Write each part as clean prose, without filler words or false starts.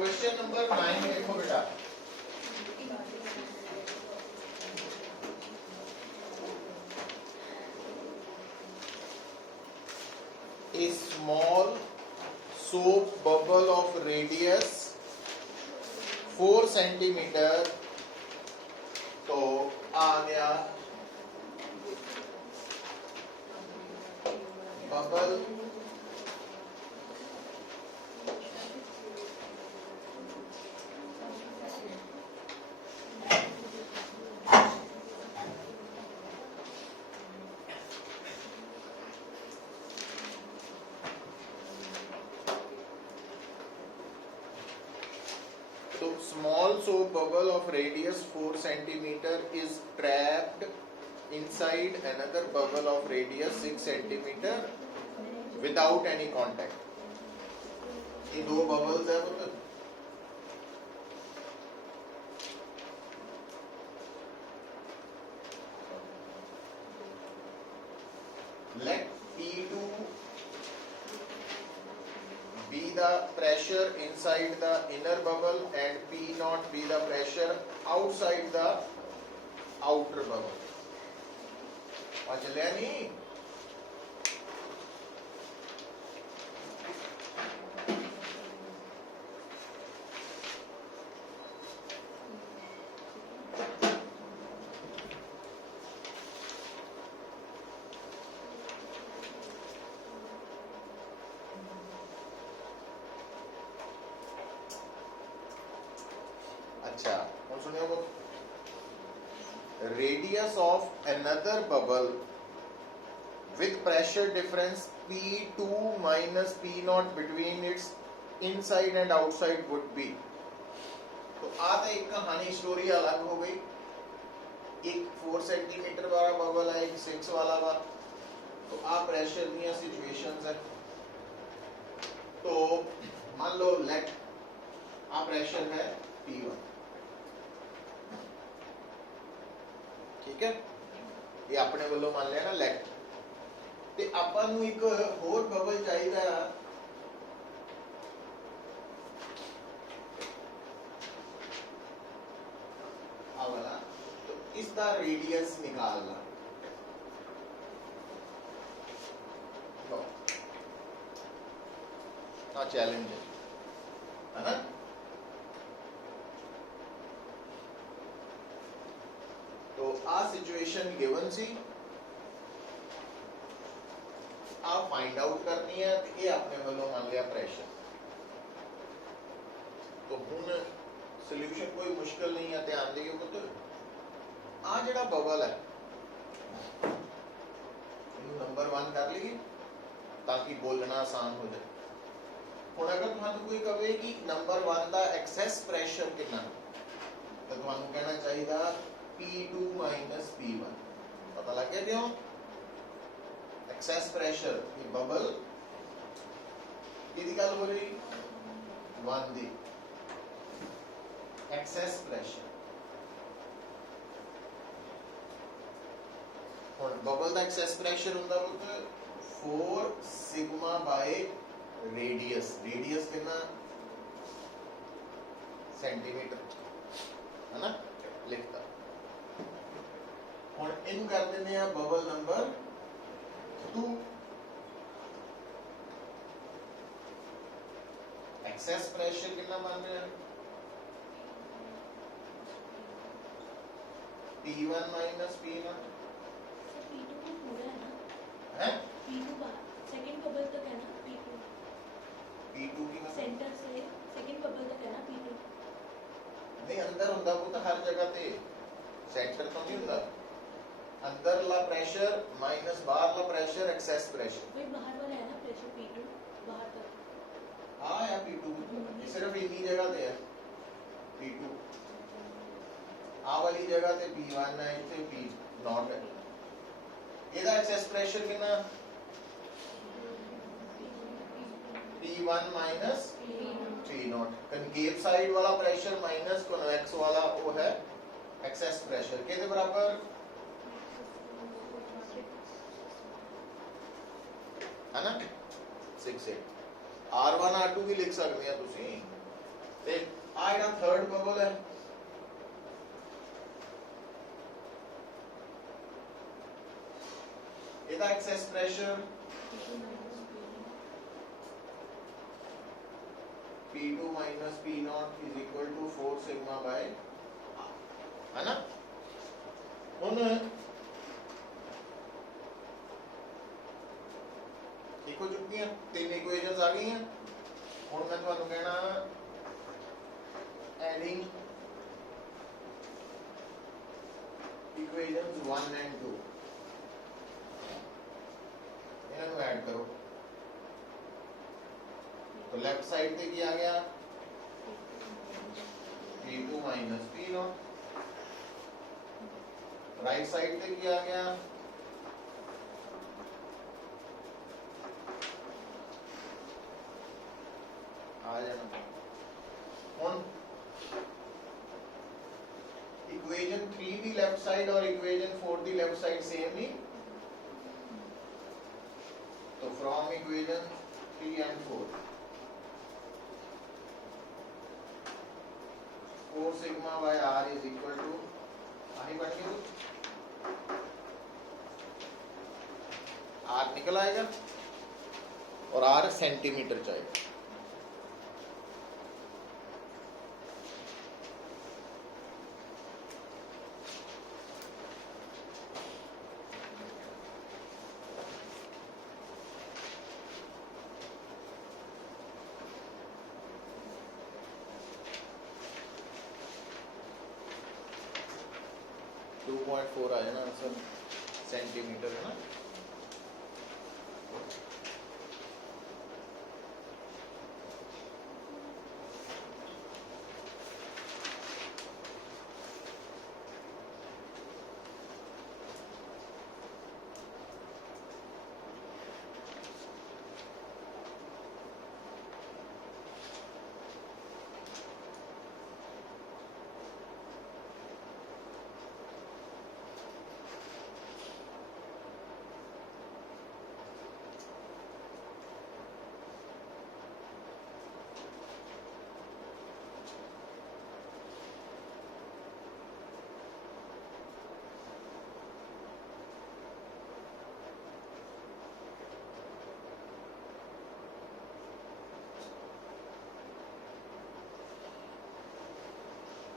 Question number 9 देखो बेटा, a small soap bubble of radius 4 centimetre, तो आ गया bubble So small soap bubble of radius 4 centimeter is trapped inside another bubble of radius 6 centimeter without any contact. ये दो bubbles है मतलब let P2 be the pressure inside the inner bubble and P0 be the pressure outside the outer bubble. चलिया नहीं? अच्छा, कौन सुनियो वो? Radius of another bubble with pressure difference P2 minus P0 between its inside and outside would be. तो आते एक कहानी स्टोरी अलग हो गई, एक 4 सेंटीमीटर वाला बबल है, एक 6 वाला बा, तो आ प्रेशर दिया सिचुएशंस है। तो मान लो लेट आ प्रेशर है P1, ठीक है, ये अपने वालों मान लिया ना लेट, ते ਆਪਾਂ ਨੂੰ ਇੱਕ ਹੋਰ ਬਬਲ ਚਾਹੀਦਾ ਆ वाला, तो इसका रेडियस निकालना, ना चैलेंज है ना। तो आ सिचुएशन गिवन सी, आप फाइंड आउट करनी है, तो ये अपने वालों मान लिया प्रेशर। तो हुन सोल्यूशन कोई मुश्किल नहीं है, ध्यान दियो पुत्र। आ जेड़ा बबल है नंबर 1 कर लीजिए ताकि बोलना आसान हो जाए। हुन अगर तुहानू कोई कहे कि नंबर 1 का एक्सेस प्रेशर कितना, तो तुहानू कहना चाहिए P2 minus P1, पता लग गया क्यों? एक्सेस प्रेशर ये बबल किदी गल हो रही 1 दी एक्सेस प्रेशर। और बबल दा एक्सेस प्रेशर हुंदा पुत्र 4 सिग्मा बाय रेडियस, रेडियस कितना सेंटीमीटर है ना, लिखता। और इन कर देने हैं बबल नंबर 2, एक्सेस प्रेशर कितना मान रहे हैं P1 minus P0, P2 तो पूरा है ना, है P2 सेकंड बबल तक है ना, P2 की मतलब सेंटर से सेकंड बबल तक है ना P2। नहीं अंदर हुंदा वो तो हर जगह ते सेंटर तो नहीं हुंदा, अंदर ला प्रेशर माइनस बाहर ला प्रेशर एक्सेस प्रेशर। वही बाहर वाला है ना प्रेशर P2 बाहर तक। हाँ यार P2 सिर्फ इन्हीं जगह ते है P2, आ वाली जगह ते P1 है, इथे P0 है। ਇਹਦਾ एक्सेस प्रेशर कितना P1 minus P0। Concave side वाला प्रेशर माइनस कन्वेक्स वाला वो है एक्सेस प्रेशर, किसके बराबर है ना 6 R1 R2 भी लिख सकते हैं तुसी, ਤੇ ਆ ਜਿਹੜਾ ਥਰਡ ਬਬਲ ਹੈ ਇਹਦਾ excess pressure P2 minus P0 is equal to 4 sigma by R है ना ਹੁਣ ਇੱਕ ਹੋ ਚੁੱਕੀਆਂ ਤਿੰਨ ਇਕੁਏਸ਼ਨਸ ਆ ਗਈਆਂ ਹੁਣ ਮੈਂ ਤੁਹਾਨੂੰ ਕਹਿਣਾ ਐਡਿੰਗ equations 1 and 2 ਇਹਨਾਂ ਨੂੰ ਐਡ ਕਰੋ तो लेफ्ट साइड पे क्या आ गया P2 minus P0 right side पे क्या आ गया आ जाना ਹੁਣ इक्वेशन 3 ਦੀ लेफ्ट साइड और इक्वेशन 4 ਦੀ लेफ्ट साइड सेम ही तो from equation 3 and 4 4 sigma by r is equal to आही बन गई r निकल आएगा और r सेंटीमीटर चाहिए टू 2.4 आया ना आंसर सेंटीमीटर है ना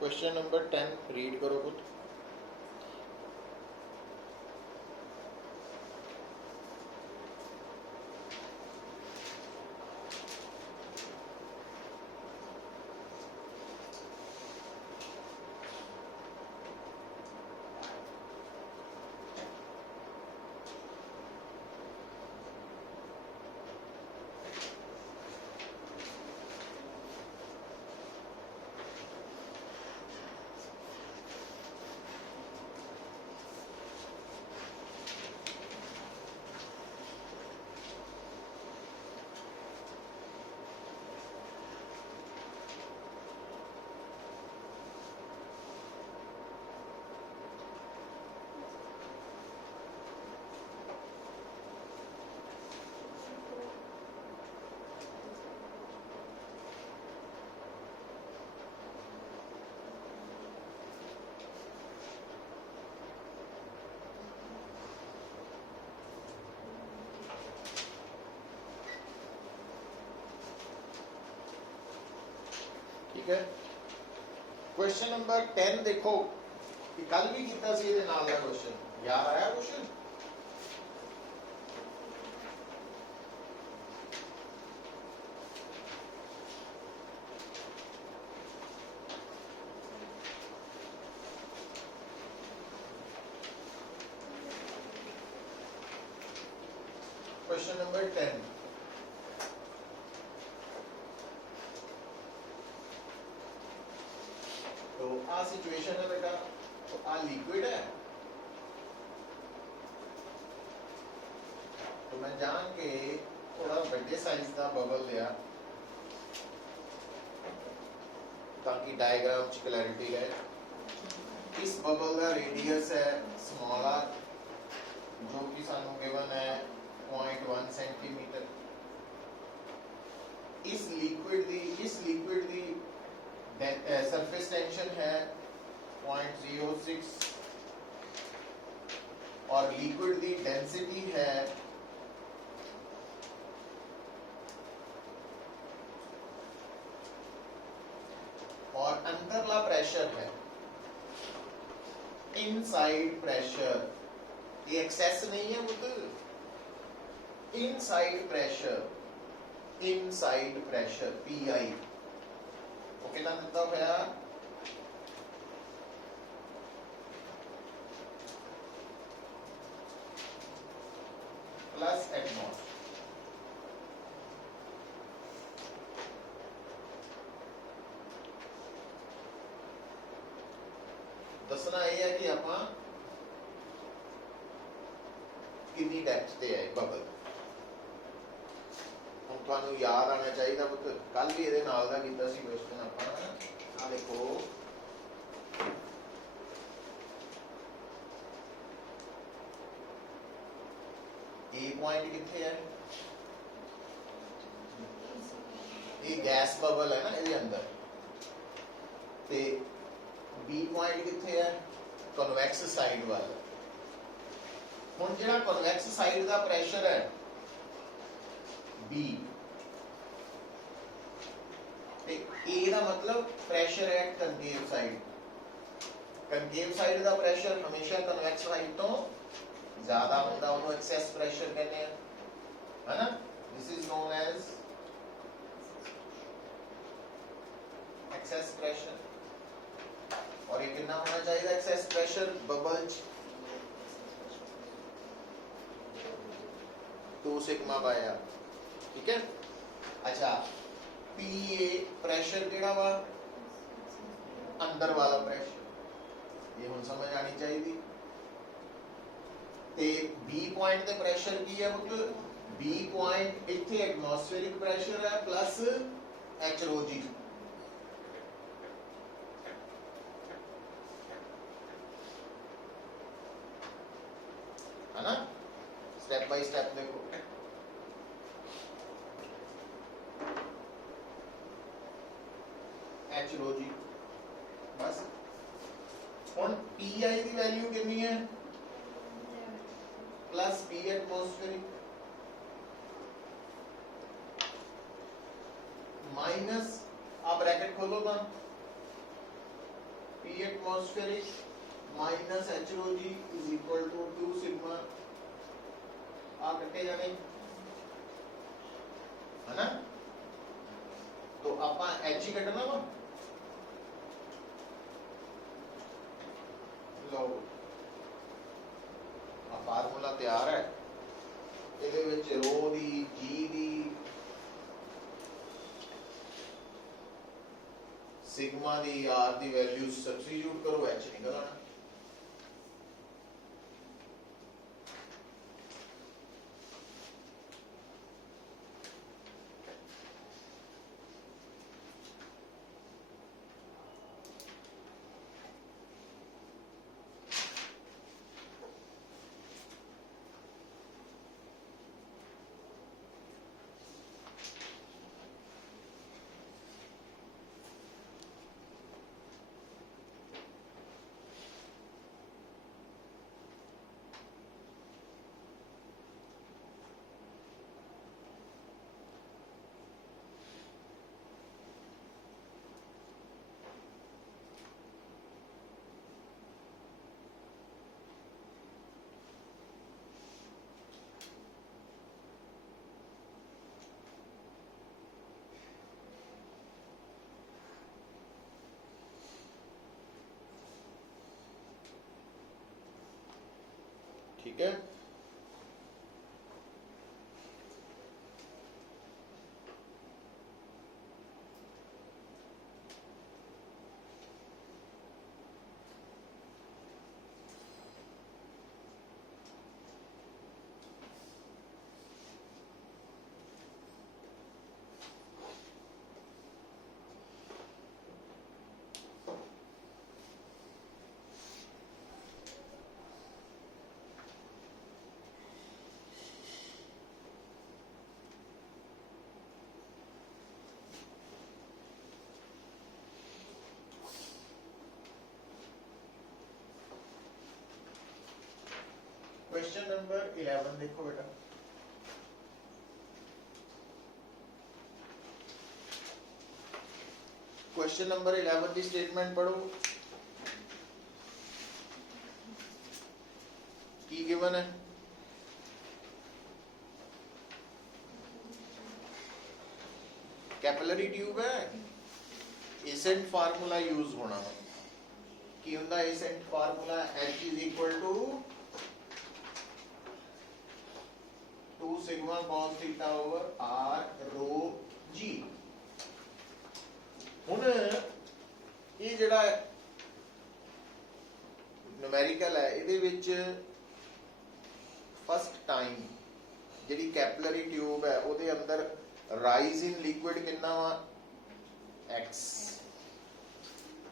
क्वेश्चन नंबर 10 रीड करो कुछ ठीक है क्वेश्चन नंबर 10 देखो कि कल भी कितना सी ਇਹਦੇ ਨਾਲ ਦਾ क्वेश्चन याद आया क्वेश्चन क्वेश्चन नंबर 10 तो आ सिचुएशन है बेटा तो आ लिक्विड है तो मैं जान के थोड़ा बड़े साइज का बबल लिया ताकि डायग्राम च क्लैरिटी रहे इस बबल का रेडियस है स्मॉल आर जो कि सानू गिवन है 0.1 सेंटीमीटर इस लिक्विड दी सरफेस टेंशन है 0.06 और लिक्विड दी डेंसिटी है और अंदरला प्रेशर है इनसाइड प्रेशर, ये एक्सेस नहीं है वो, इनसाइड प्रेशर पीआई ओके ना दिता होया प्लस एटमॉस दसना यह है कि आप कितनी डेप्थ ते है बबल हम तुहानू याद आना चाहिए पुत कल भी ये नाल दा कीता सी क्वेश्चन आपां आ देखो ए पॉइंट किथे है ये गैस बबल है ना ये अंदर ते बी पॉइंट किथे है कन्वैक्स साइड वाला हुण जिहड़ा कन्वैक्स साइड दा प्रेशर है बी ते ए दा मतलब प्रेशर एट कनकेव साइड दा प्रेशर हमेशा कन्वैक्स साइड तो ज्यादा होता है, उन्होंने एक्सेस प्रेशर कहते हैं, है ना? This is known as excess pressure. और ये कितना होना चाहिए excess pressure bubble 2 sigma by R, ठीक है? अच्छा, पीए प्रेशर केड़ा वा अंदर वाला प्रेशर, ये हुण समझ आनी चाहिए। ते बी पॉइंट ते प्रेशर की है मतलब बी पॉइंट इथे एटमॉस्फेरिक प्रेशर है प्लस एच रो जी, है ना? स्टेप बाय स्टेप देखो। एच रो जी बस। हुण पीआई की वैल्यू कितनी है? प्लस पी एटमॉस्फेरिक माइनस, आप ब्रैकेट खोलो ना, P atmospheric minus H rho G is equal to 2 sigma, आप कटे जाने, है ना? तो आपा एच ही कटना वा, लो फार्मूला तैयार है, ਇਹਦੇ ਵਿੱਚ ਰੋ ਦੀ ਜੀ ਦੀ सिग्मा दी आर दी वैल्यू सब्स्टिट्यूट करो, एच निकल आना। ठीक है? क्वेश्चन नंबर 11 देखो बेटा। क्वेश्चन नंबर 11 की स्टेटमेंट पढ़ो की गिवन है। कैपिलरी ट्यूब है, एसेंट फार्मूला यूज होना की हुंदा ascent formula H is equal to 2 sigma cos theta over r rho g। हुण ये जिहड़ा न्यूमेरिकल है इहदे विच फर्स्ट टाइम जिहड़ी कैपिलरी ट्यूब है उहदे अंदर राइज इन लिक्विड कितना वा x,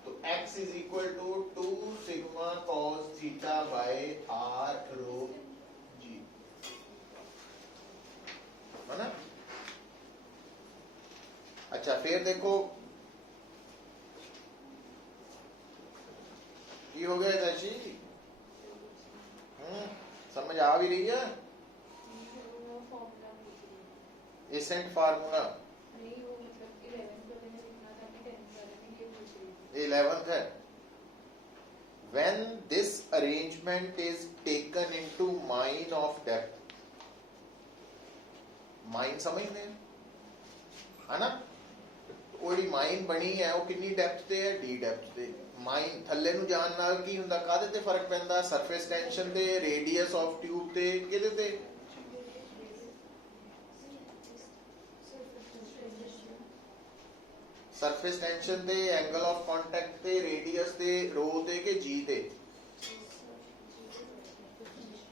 तो x is equal to 2 sigma cos theta by r rho g, है ना। अच्छा फिर देखो की हो गया चाची, समझ आ भी रही है। वो फॉर्मूला पूछ रही है। एसेंट फार्मूला नहीं वो मतलब 11 को मैंने लिखना था कि 10 वाले में ये पूछ रही थी। 11th है। When this arrangement is taken into mine of depth, mine समझते हैं है ना, वो जी माइन बनी है वो कितनी डेप्थ ते है, डी डेप्थ ते। माइन थल्ले ਨੂੰ ਜਾਣ ਨਾਲ ਕੀ ਹੁੰਦਾ, ਕਾਹਦੇ ਤੇ ਫਰਕ ਪੈਂਦਾ, ਸਰਫੇਸ ਟੈਂਸ਼ਨ ਤੇ, ਰੇਡੀਅਸ ਆਫ ਟਿਊਬ ਤੇ, ਕਿਹਦੇ ਤੇ, ਸਰਫੇਸ ਟੈਂਸ਼ਨ ਤੇ, ਐਂਗਲ ਆਫ ਕੰਟੈਕਟ ਤੇ, ਰੇਡੀਅਸ ਤੇ, ਰੋ ਤੇ ਕਿ ਜੀ ਤੇ।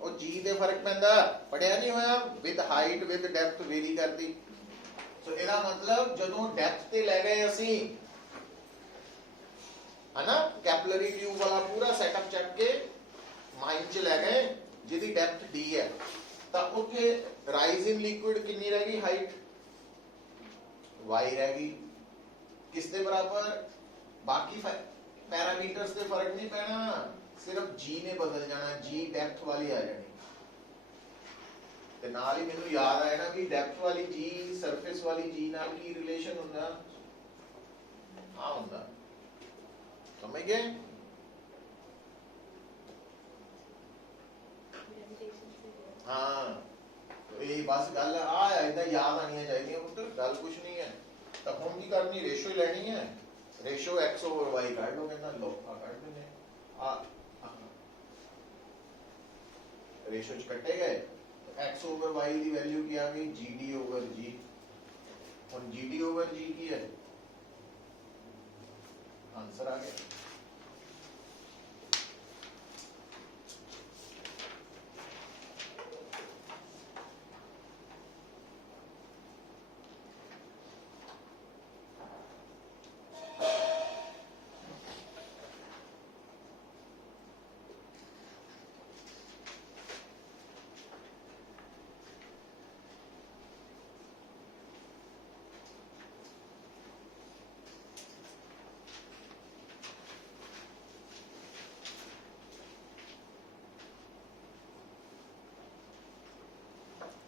ਉਹ ਜੀ ਤੇ ਫਰਕ ਪੈਂਦਾ, ਪੜਿਆ ਨਹੀਂ ਹੋਇਆ, with height with depth vary ਕਰਦੀ। ਸੋ ਇਹਦਾ ਮਤਲਬ ਜਦੋਂ ਡੈਪਥ ਤੇ ਲੈ ਗਏ ਅਸੀਂ है ना, कैपिलरी ट्यूब वाला पूरा सेटअप चक के माइन च ले गए जिहदी डेप्थ डी है, तो उत्थे राइज इन लिक्विड कितनी रह गई, हाइट y रह गई, किसके बराबर, बाकी पैरामीटर्स से फर्क नहीं पैना, सिर्फ g ने बदल जाना, g डेप्थ वाली आ जानी। ते नाल ही मैनू याद आया ना कि डेप्थ वाली g सरफेस वाली g नाल की रिलेशन हुंदा, हाँ हुंदा, समझ गए। हाँ तो ये बस गल आ इदा याद आनी चाहिए पुत्र, गल कुछ नहीं है। तो हम की करनी, रेशो लेनी है, रेशो x ओवर y काट लो, कहना लो आ काट देने आ रेशो च कटे गए, तो x ओवर y की वैल्यू की आ गई gd ओवर g। हम gd ओवर g की है, आंसर आ गया।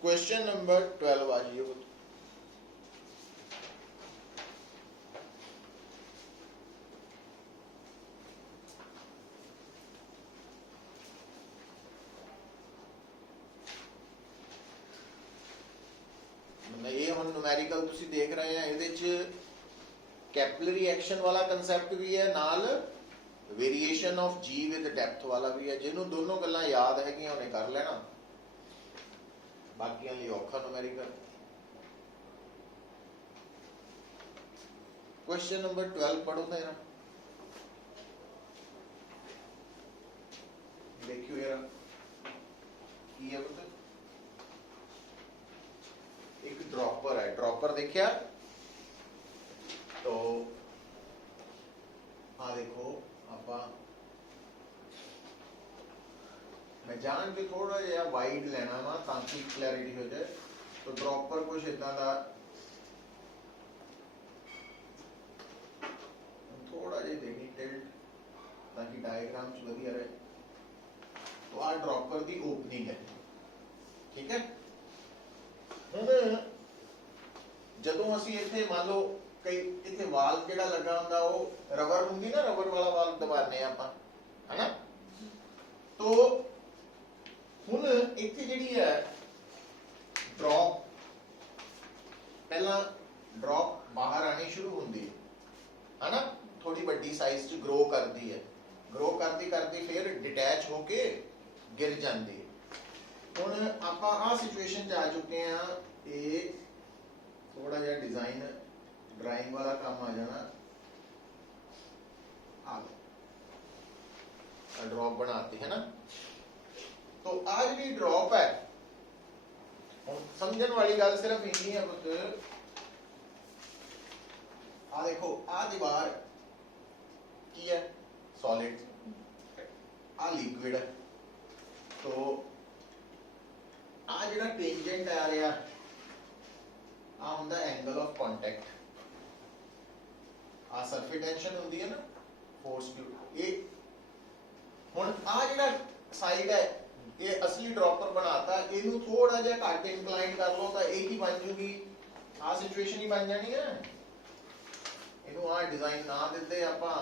क्वेश्चन नंबर 12 आ जाइए। ये हम न्यूमेरिकल तुसी देख रहे हैं, ਇਹਦੇ ਚ कैपिलरी एक्शन वाला कंसेप्ट भी है, नाल variation of G with depth वाला भी है। जिन्हों दोनों गल्लां याद है कि उन्हें कर लेना, बाकियां लिए औखा न्यूमेरिकल। क्वेश्चन नंबर 12 पढ़ो तो यार, देखियो यार की है पुत्र, एक ड्रॉपर है, ड्रॉपर देखिया तो हाँ देखो आपा मैं जान के थोड़ा जिहा वाइड लेना वा ताकि क्लैरिटी हो जाए। तो ड्रॉपर कुछ इदा का थोड़ा जिहा देनी टिल्ट ताकि डायग्राम च वधिया रहे। तो आ ड्रॉपर की ओपनिंग है, ठीक है। ਹੁਣ ਜਦੋਂ ਅਸੀਂ ਇੱਥੇ ਮੰਨ ਲਓ ਕਈ ਇੱਥੇ ਵਾਲ ਜਿਹੜਾ ਲੱਗਾ ਹੁੰਦਾ ਉਹ ਰਬਰ ਹੁੰਦੀ ਨਾ, ਰਬਰ ਵਾਲਾ ਵਾਲ ਦਬਾਉਂਦੇ ਆ ਆਪਾਂ, ਹੈਨਾ। ਤੋ ਹੁਣ ਇੱਥੇ ਜਿਹੜੀ ਹੈ ਡ੍ਰੌਪ, ਪਹਿਲਾਂ ਡ੍ਰੌਪ ਬਾਹਰ ਆਣੀ ਸ਼ੁਰੂ ਹੁੰਦੀ ਹੈ ਨਾ, ਥੋੜੀ ਵੱਡੀ ਸਾਈਜ਼ 'ਚ ਗਰੋ ਕਰਦੀ ਹੈ, ਗਰੋ ਕਰਦੀ ਕਰਦੀ ਫਿਰ ਡਿਟੈਚ ਹੋ ਕੇ ਗਿਰ ਜਾਂਦੀ ਹੈ। ਹੁਣ ਆਪਾਂ ਆਹ ਸਿਚੁਏਸ਼ਨ 'ਚ ਆ ਚੁੱਕੇ ਆ, ਇਹ ਥੋੜਾ ਜਿਹਾ ਡਿਜ਼ਾਈਨ ਡਰਾइंग वाला काम आ जाना, ड्रॉप बनाती है ना। तो आज भी ड्रॉप है, समझने वाली गल सिर्फ इतनी है पुत, आ देखो आ दीवार की है सॉलिड, आ लिक्विड है। तो आ जिहड़ा टेंजेंट आ रहा आ हुंदा एंगल ऑफ कॉन्टैक्ट, आ सरफेस टेंशन होंदी है ना, फोर्स ये हुण आ जिहड़ा साइड है ये असली ड्रॉपर बनाता, इनू थोड़ा जिहा घट इंक्लाइन कर लो तो ये ही बन जूगी, आ सिचुएशन ही बन जानी है। इनू आ डिजाइन ना दिंदे आपां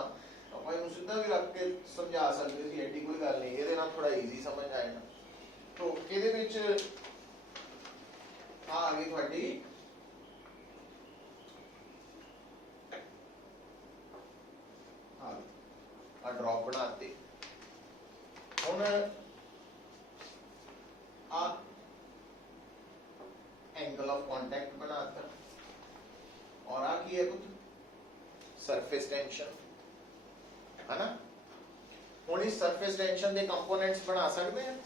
इनू सीधा भी रख के समझा सकते सी, एडी कोई गल नहीं, इहदे नाल थोड़ा ईजी समझ आ जाना। तो इहदे विच आ गई तुहाडी ड्रॉप बनाते, हुण आ एंगल ऑफ कांटेक्ट बनाता, और आ की है कुछ सरफेस टेंशन है ना। हुण इस सरफेस टेंशन के कंपोनेंट्स बना सकते हैं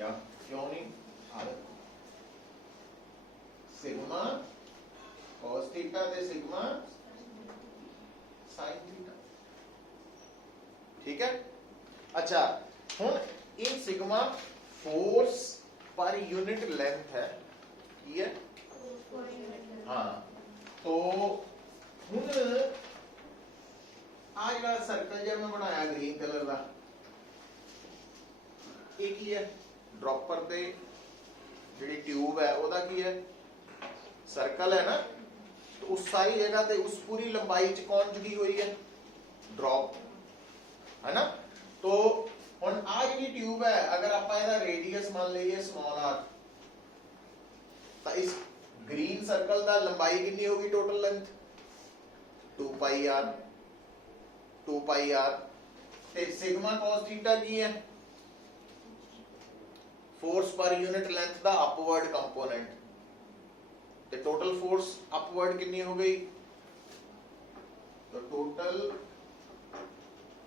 या क्यों नहीं, आ देखो सिग्मा cos थीटा ते सिग्मा sin थीटा, ठीक है। अच्छा हुण इन sigma force per unit length है, की है, हाँ। तो हुण आ जिहड़ा सर्कल जिहा मैं बनाया ग्रीन कलर का, ये की है, ड्रॉपर ते जिहड़ी ट्यूब है ओदा की है, सर्कल है ना। तो उस सारी जगह ते उस पूरी लंबाई च कौन जुड़ी हुई है, ड्रॉप, है ना। तो हुण आ जिहड़ी ट्यूब है, अगर आपां इहदा रेडियस मान लईए स्मॉल आर, तो इस ग्रीन सर्कल दा लंबाई कितनी होगी total length, 2 pi R, 2 pi R. ते सिग्मा cos थीटा की है, फोर्स पर यूनिट लेंथ दा अपवर्ड कंपोनेंट, ते टोटल फोर्स अपवर्ड कितनी हो गई, तो total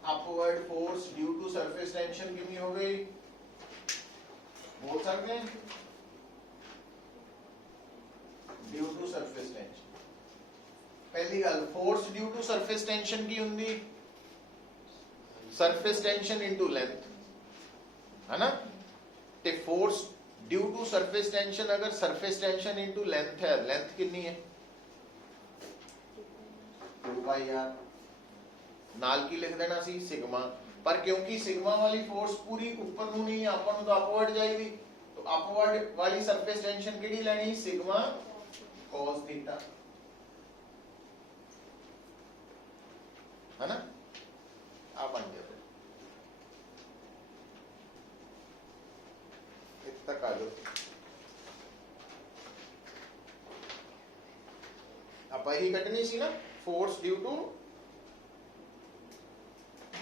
upward force due to surface tension कितनी हो गई, बोल सकते हैं, ड्यू टू सरफेस टेंशन। पहली गल force due to surface tension की हुंदी सरफेस टेंशन इनटू लेंथ, है ना। ते force due to surface tension अगर सरफेस टेंशन इनटू लेंथ है, लेंथ कितनी है, 2 पाई आर, नाल की लिख देना सी सिग्मा, पर क्योंकि सिग्मा वाली फोर्स पूरी ऊपर नूं नहीं, आपां नूं तो अपवर्ड जाएगी, तो अपवर्ड वाली सरफेस टेंशन किहड़ी लेनी, सिग्मा cos थीटा, है ना। आ बन गया, इत तक आ जाओ। आप यही कटनी सी ना, force due to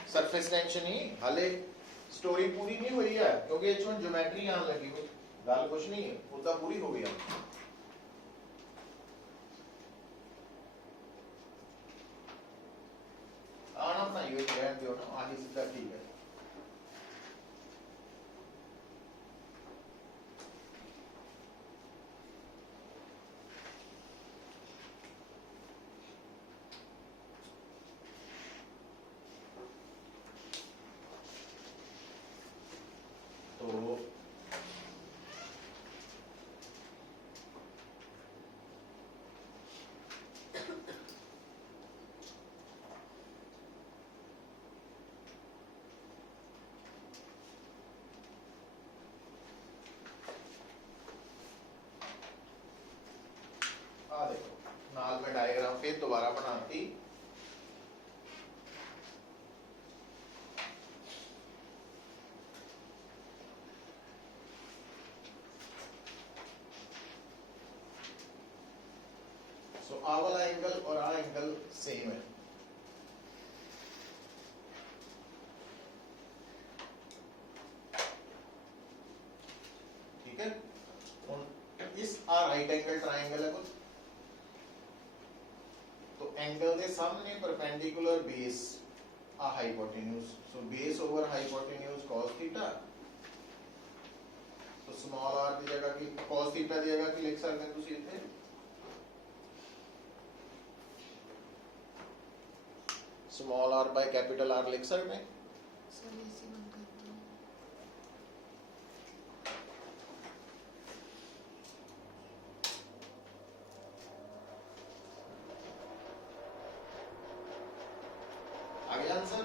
surface tension ही, हाले स्टोरी पूरी नहीं हुई है क्योंकि इसमें ज्योमेट्री आने लगी हुई, गल कुछ नहीं है, मुद्दा पूरी हो गया। आना बनाई हुई रहन दियो ना, आगे सीधा ठीक है। तो फिर दोबारा बनाती। सो आ वाला एंगल और आ एंगल सेम है। ठीक है, इस आ राइट एंगल ट्राइंगल है कुछ, तो एंगल के सामने परपेंडिकुलर बेस आ hypotenuse, so base over hypotenuse cos theta. तो स्मॉल r की जगह की cos थीटा की जगह की लिख सकते हैं ਤੁਸੀਂ ਇੱਥੇ small r by capital R लिख सकते हैं। सर ऐसे बंद कर दो। आगे आंसर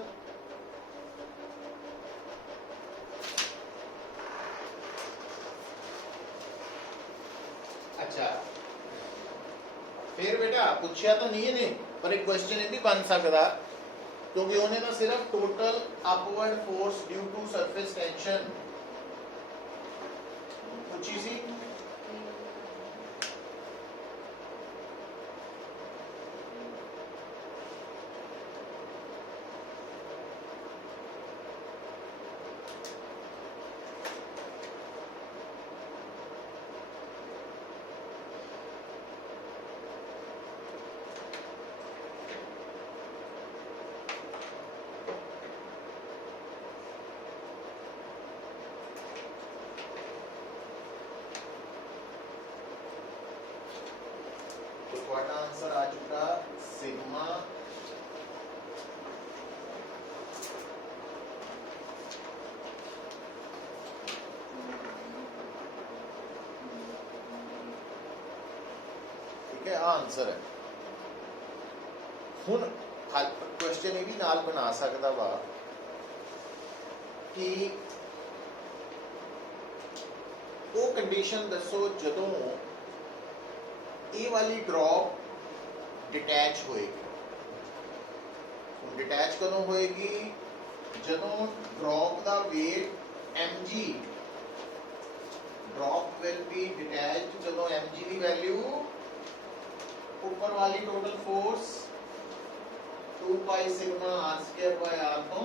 अच्छा, फिर बेटा पूछा तो नहीं ने, पर एक क्वेश्चन ये भी बन सकता, क्योंकि उन्हें ना सिर्फ total upward force due to surface tension पूछी सी। आंसर आ चुका सिग्मा ठीक है, आंसर है। हुन क्वेश्चन ये भी नाल बना सकता वा कि वो कंडीशन दसो जदों ये वाली ड्रॉप डिटैच होएगी। डिटैच कदों होएगी? जदों ड्रॉप दा weight mg, drop will be detached जदों mg दी वैल्यू ऊपर वाली total force 2 pi sigma r square by r तो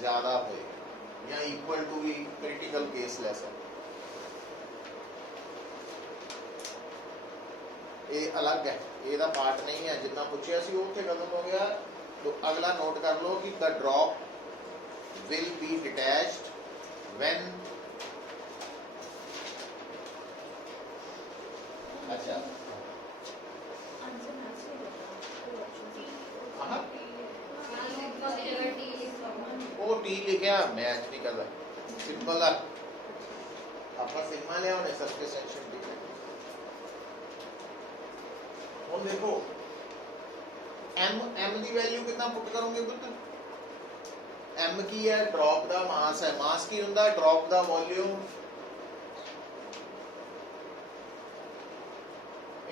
ज्यादा होएगी, या इक्वल टू भी क्रिटिकल केस ले सकते। ये अलग है, ये पार्ट नहीं है, जितना पूछा सी उत्थे खत्म हो गया। तो अगला नोट कर लो कि the drop will be detached when, अच्छा आंसर मैच नहीं हाँ होता। वो टी लिखा मैच नहीं करता, सिंपल है। अपना सिग्मा लिया होने सरफेस टेंशन टी और देखो m की वैल्यू कितना पुट करोगे पुट? m की है ड्रॉप दा मास है, मास की हुंदा ड्रॉप दा वॉल्यूम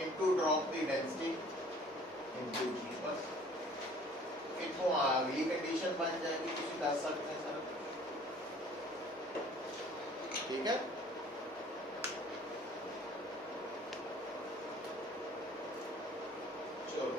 इनटू ड्रॉप दी डेंसिटी इनटू g बस। इनको अगली कंडीशन बन जाएगी, किसी दस सकते हैं सर, ठीक है। चलो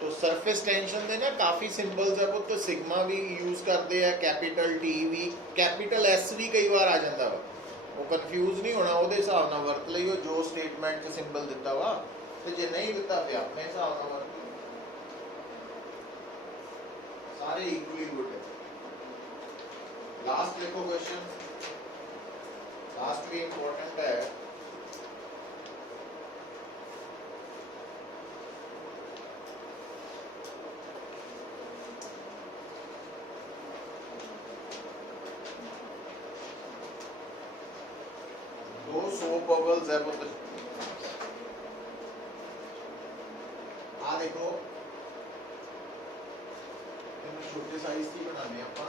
तो सरफेस टेंशन दे ना काफी सिंबल्स है, वो तो सिग्मा भी यूज करते हैं, कैपिटल टी भी, कैपिटल एस भी कई बार आ जाता वा, वो कंफ्यूज नहीं होना, ਉਹਦੇ ਹਿਸਾਬ ਨਾਲ ਵਰਤ ਲਈਓ ਜੋ ਸਟੇਟਮੈਂਟ 'ਚ ਸਿੰਬਲ ਦਿੱਤਾ ਵਾ, ਤੇ ਜੇ ਨਹੀਂ ਦਿੱਤਾ ਪਿਆ ਆਪਣੇ ਹਿਸਾਬ ਨਾਲ ਵਰਤ ਲਈਓ, सारे इक्वली गुड है। लास्ट देखो क्वेश्चन, लास्ट भी इंपॉर्टेंट है। दो सोप बबल्स है पुत्र, आ देखो छोटे साइज की बनाने ਆਪਾਂ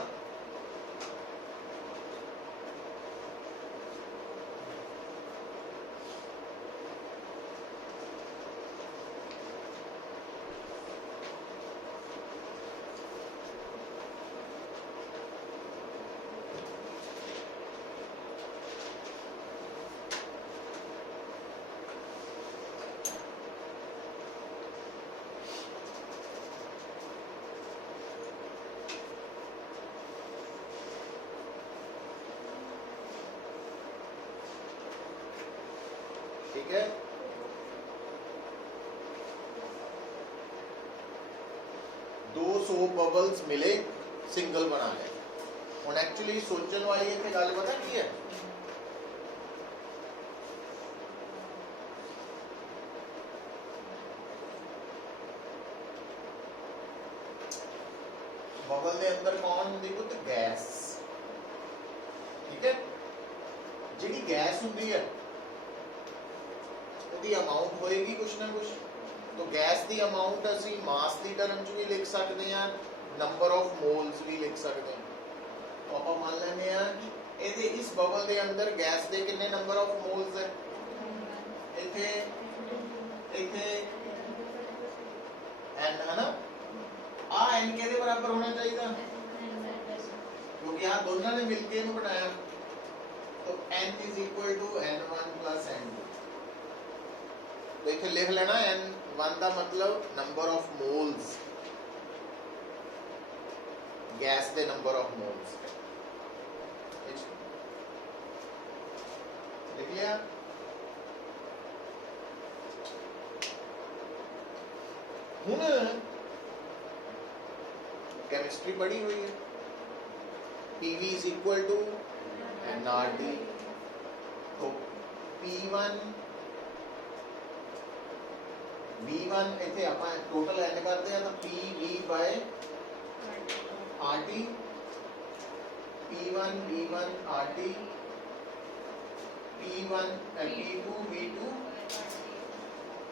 ठीक है। 200 बबल्स मिले सिंगल बना ले ਹੁਣ एक्चुअली सोचने वाली इतने गल पता की है बबल के अंदर कौन होंगी पुत गैस ठीक है जी गैस होंगी है ਉਹਦੀ ਅਮਾਉਂਟ ਹੋਏਗੀ ਕੁਛ ਨਾ ਕੁਛ तो गैस ਦੀ ਅਮਾਉਂਟ ਅਸੀਂ ਮਾਸ ਦੀ ਟਰਮ ਚ ਵੀ ਲਿਖ ਸਕਦੇ ਹਾਂ ਨੰਬਰ ਆਫ ਮੋਲਸ ਵੀ ਲਿਖ ਸਕਦੇ ਹਾਂ तो ਆਪਾਂ ਮੰਨ ਲੈਂਦੇ ਹਾਂ ਕਿ ਇਹਦੇ ਇਸ ਬਬਲ ਦੇ ਅੰਦਰ ਗੈਸ ਦੇ ਕਿੰਨੇ ਨੰਬਰ ਆਫ ਮੋਲਸ ਹੈ ਇੱਥੇ ਇੱਥੇ n है ना आ n ਕਿਹਦੇ ਬਰਾਬਰ ਹੋਣਾ ਚਾਹੀਦਾ ਕਿਉਂਕਿ ਆ ਦੋਨਾਂ ਨੇ ਮਿਲ ਕੇ ਇਹਨੂੰ ਬਣਾਇਆ तो n is equal to n1 plus n2 तो इसे लिख लेना n1 का मतलब नंबर ऑफ मोल्स गैस के नंबर ऑफ मोल्स लिख लिया हुन केमिस्ट्री पढ़ी हुई है PV is equal to nRT तो P1 V1 इथे ਆਪਾਂ टोटल n करते हैं तो PV by RT P1 V1 RT P1 P2 V2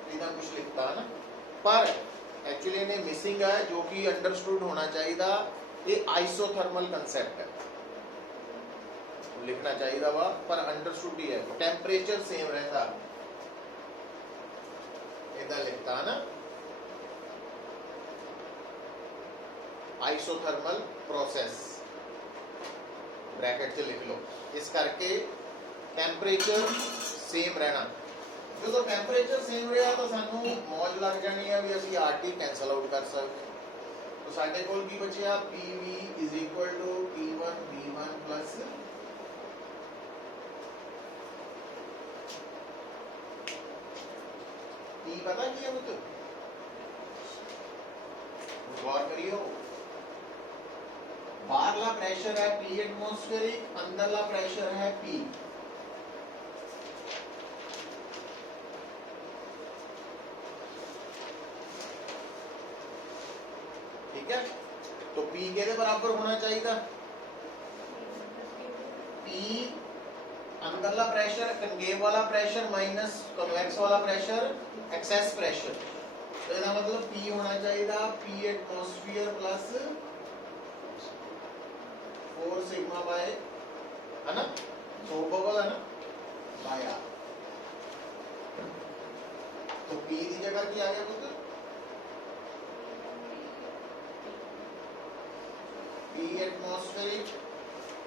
इतना कुछ लिखता है ना पर एक्चुअली ने मिसिंग है जो कि अंडरस्टूड होना चाहिए ये आइसोथर्मल कंसेप्ट है लिखना चाहिए वा पर अंडरस्टूड ही है टेम्परेचर सेम रहता इधर लिखता है ना आइसोथर्मल प्रोसेस ब्रैकेट से लिख लो इस करके टेम्परेचर सेम रहना जो टेम्परेचर सेम रहा तो सानू मौज लग जानी है भी असं RT कैंसल आउट कर सकते तो साडे कोल की बचिया PV is equal to P1 V1 plus P पता की है पुत्र गौर करियो बाहरला प्रेशर है P एटमॉस्फेरिक अंदरला प्रेशर है P ठीक है तो P के बराबर होना चाहिए P अंदरला प्रेशर कनकेव वाला प्रेशर माइनस कन्वेक्स वाला प्रेशर एक्सेस प्रेशर तो इसका मतलब P होना चाहिए P atmosphere plus 4 sigma bye है ना सो बबल है ना बाय R तो P की जगह क्या आ गया पुत्र P atmospheric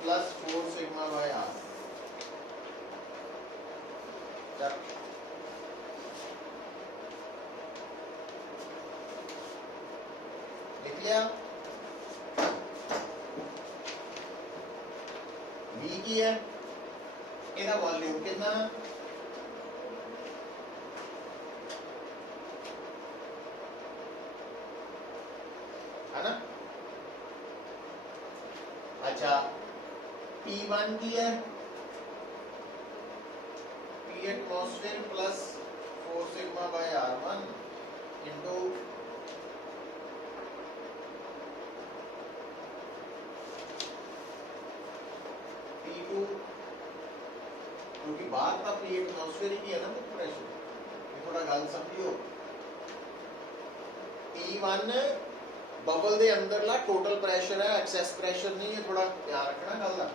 plus 4 sigma bye R लिख लिया V की है इसका वॉल्यूम कितना है ना अच्छा P1 की है P atmosphere plus 4 sigma bye R1 into P2 क्योंकि बाहर का P एटमॉस्फेयर ही है ना प्रेशर ये थोड़ा गल समझियो P1 बबल दे अंदरला टोटल प्रेशर है, एक्सेस प्रेशर नहीं है, थोड़ा ध्यान रखना गल दा।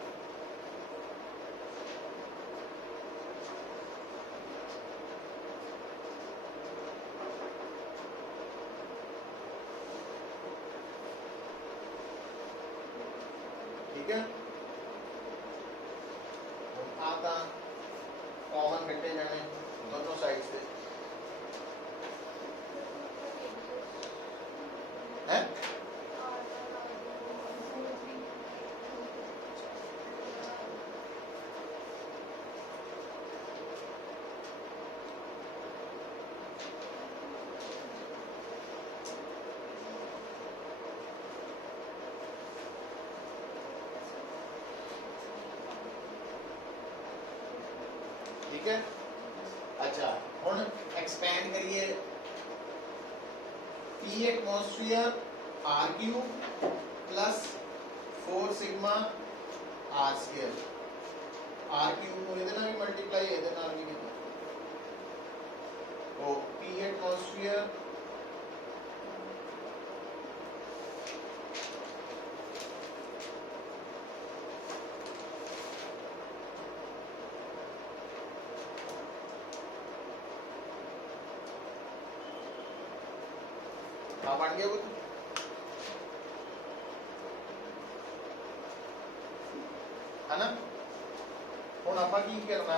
ठीक है, आता कॉमन कट्टे जाने दोनों साइड से हैं। ठीक है, अच्छा हुण एक्सपैंड करिए। P atmosphere R cube plus 4 sigma R square. R cube को ਇਹਦੇ ਨਾਲ ਵੀ ਮਲਟੀਪਲਾਈ ਇਹਦੇ ਨਾਲ ਵੀ ਕੀਤਾ, तो P एटमॉस्फेयर बन गया कुछ है ना। हुण आपां की करना,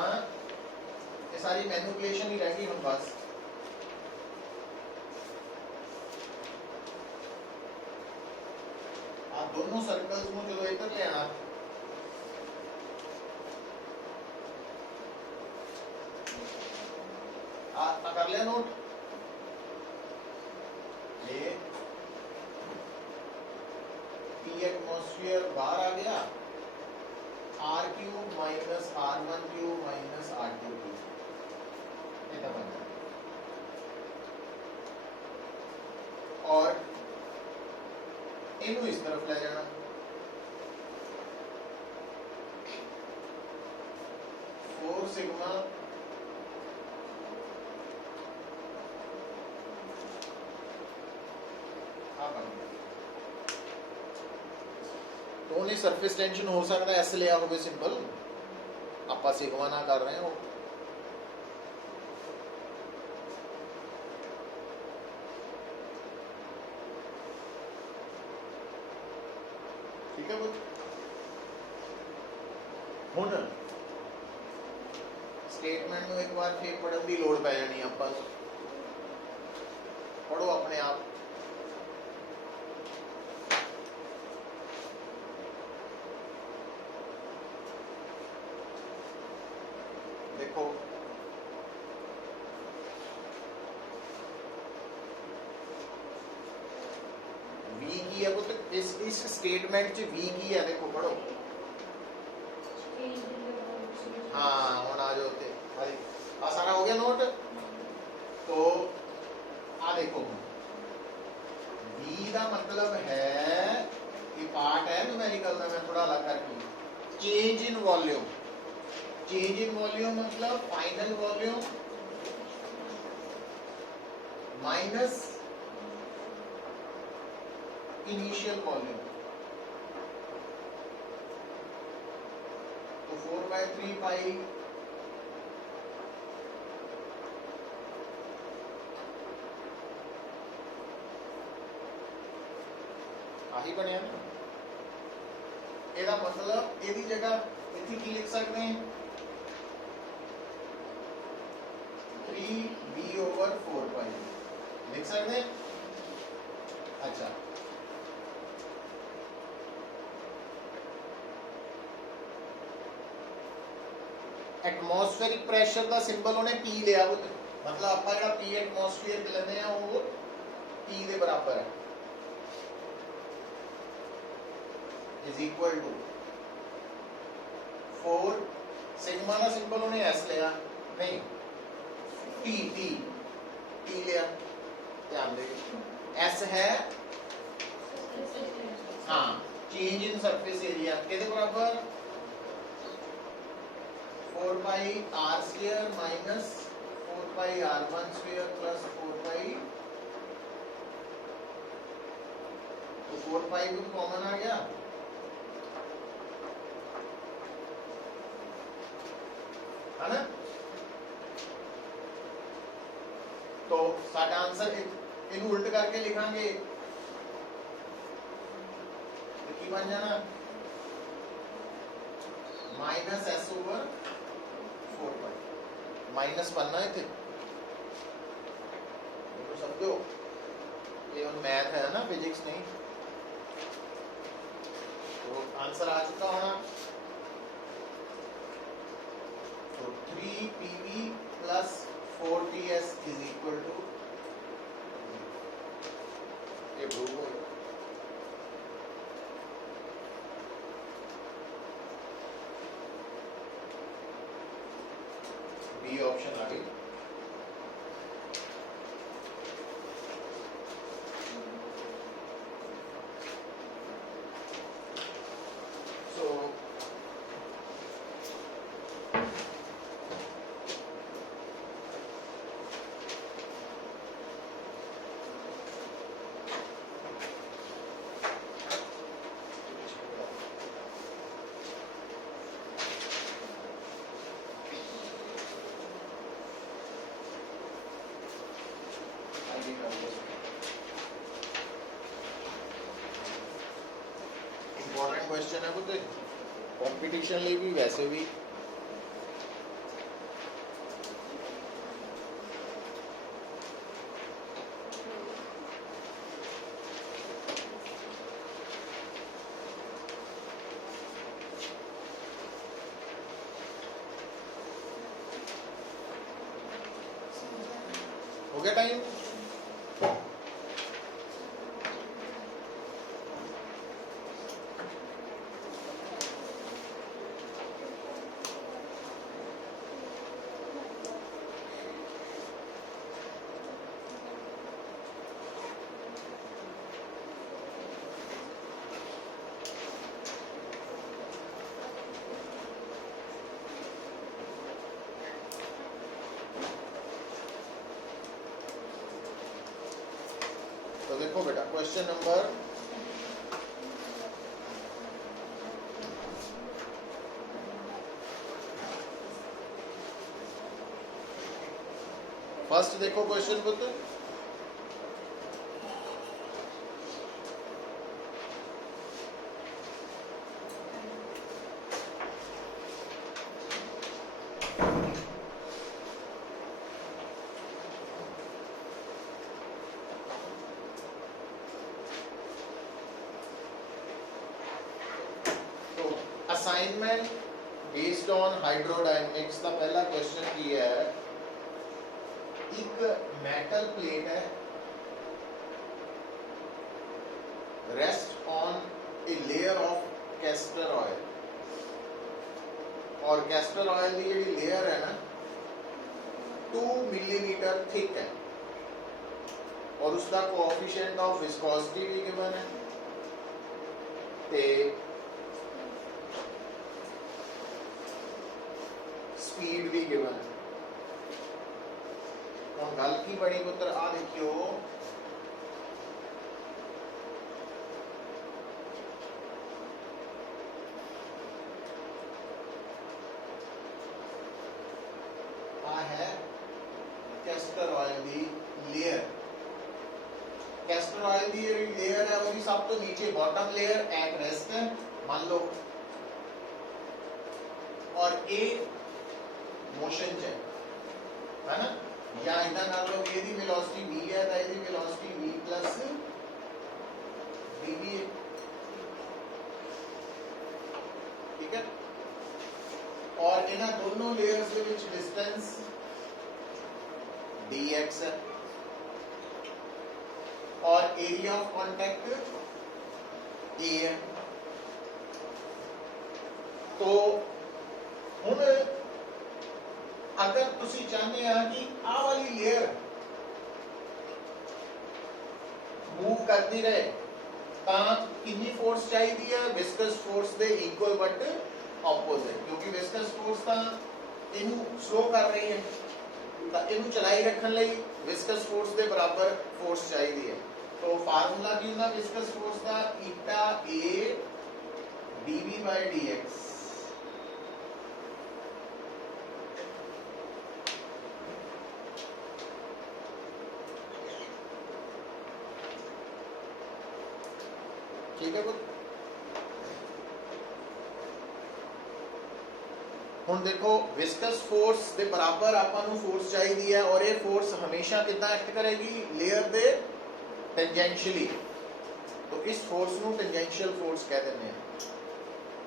ये सारी मैनिपुलेशन ही रह गई हुण बस। आप दोनों सर्कल्स को जो इधर ले आना, कर लिया नोट। ये P एटमॉस्फेयर बाहर आ गया, R cube minus R one cube minus R two cube इतना बन गया। और इनू इस तरफ ले जाना, फोर सिग्मा तो ओनली सरफेस टेंशन हो सकता है एस लिया होवे सिंपल, आपा सिग्मा ना कर रहे हो। ठीक है बुध, हुण स्टेटमेंट में एक बार फिर पढ़न की लोड़ पै जानी, आपा पढ़ो अपने आप। देखो V की है वो, तो इस स्टेटमेंट च V की है, देखो पढ़ो। हाँ हुण आ जाओ ते आ सारा हो गया नोट। तो आ देखो V का मतलब है कि पार्ट है न्यूमेरिकल में, मैं थोड़ा अलग करके, change in volume. Change in volume मतलब final volume minus initial volume. तो 4/3 पाई आही बनया ना। ਇਹਦਾ मतलब ਇਹਦੀ जगह इतनी की लिख सकते हैं, 3b/4 पाई लिख सकते हैं। अच्छा एटमॉस्फेरिक प्रेशर का सिंबल उन्हें P लिया, मतलब आप जो P एटमॉस्फेयर लेते हैं वो P के बराबर है, इज इक्वल टू 4 सिग्मा का सिंबल उन्हें S लिया, नहीं T लिया, ध्यान दे S है हाँ चेंज इन सरफेस एरिया के बराबर 4 पाई r स्क्वायर माइनस 4 पाई r1 स्क्वायर प्लस 4 पाई 4 पाई भी कॉमन आ गया, है ना। तो साडा आंसर इन उल्ट करके लिखांगे तो की बन जाना minus S over 4 pi minus बनना है थे तो समझो ये मैथ है ना, फिजिक्स नहीं। तो आंसर आ चुका होना। तो 3pv plus 4ps is equal to ये प्रूव हो गया। बी ऑप्शन आ गई। इंपॉर्टेंट क्वेश्चन है बुद्ध, कंपटीशन लिए भी वैसे भी। हो गया टाइम। तो देखो बेटा क्वेश्चन नंबर फर्स्ट देखो क्वेश्चन पुत्र, असाइनमेंट बेस्ड ऑन हाइड्रोडायनेमिक्स का पहला क्वेश्चन की है, एक मेटल प्लेट है, rest on a layer of castor oil, और कैस्टर ऑयल की जी लेयर है ना 2 मिलीमीटर थिक है, और उसका कोएफिशिएंट ऑफ विस्कोसिटी भी गिवन है, ते स्पीड भी गिवन है। हम गल की बड़ी पुत्र आ देखियो, आ है कैस्टर ऑयल दी लेयर, कैस्टर ऑयल दी लेयर है वो सब तो नीचे बॉटम लेयर एट रेस्ट है मान लो, और ए मोशन च है ना, या इतना कर लो कि यदि वेलोसिटी v है तो यदि वेलोसिटी v प्लस dv है, ठीक है। और इन दोनों लेयर्स के बीच डिस्टेंस dx है, और एरिया ऑफ कांटेक्ट a है। तो हुण अगर तुसी चाहते हैं कि आ वाली लेयर मूव करती रहे तो कितनी फोर्स चाहिए है, viscous force they equal but opposite, क्योंकि विस्कस फोर्स तो इनू स्लो कर रही है तो इनू चलाई रखने लई विस्कस फोर्स दे बराबर फोर्स चाहिए है। तो फार्मूला की ਹੁੰਦਾ ਵਿਸਕਸ ਫੋਰਸ ਦਾ eta a dv by dx ठीक है। ਹੁਣ ਦੇਖੋ ਵਿਸਕਸ ਫੋਰਸ ਦੇ ਬਰਾਬਰ ਆਪਾਂ ਨੂੰ ਫੋਰਸ ਚਾਹੀਦੀ ਹੈ ਔਰ ਇਹ ਫੋਰਸ ਹਮੇਸ਼ਾ ਕਿੱਦਾਂ ਐਕਟ ਕਰੇਗੀ ਲੇਅਰ ਦੇ टेंजेंशियली। तो इस फोर्स ਨੂੰ टेंजेंशियल फोर्स कह देते हैं।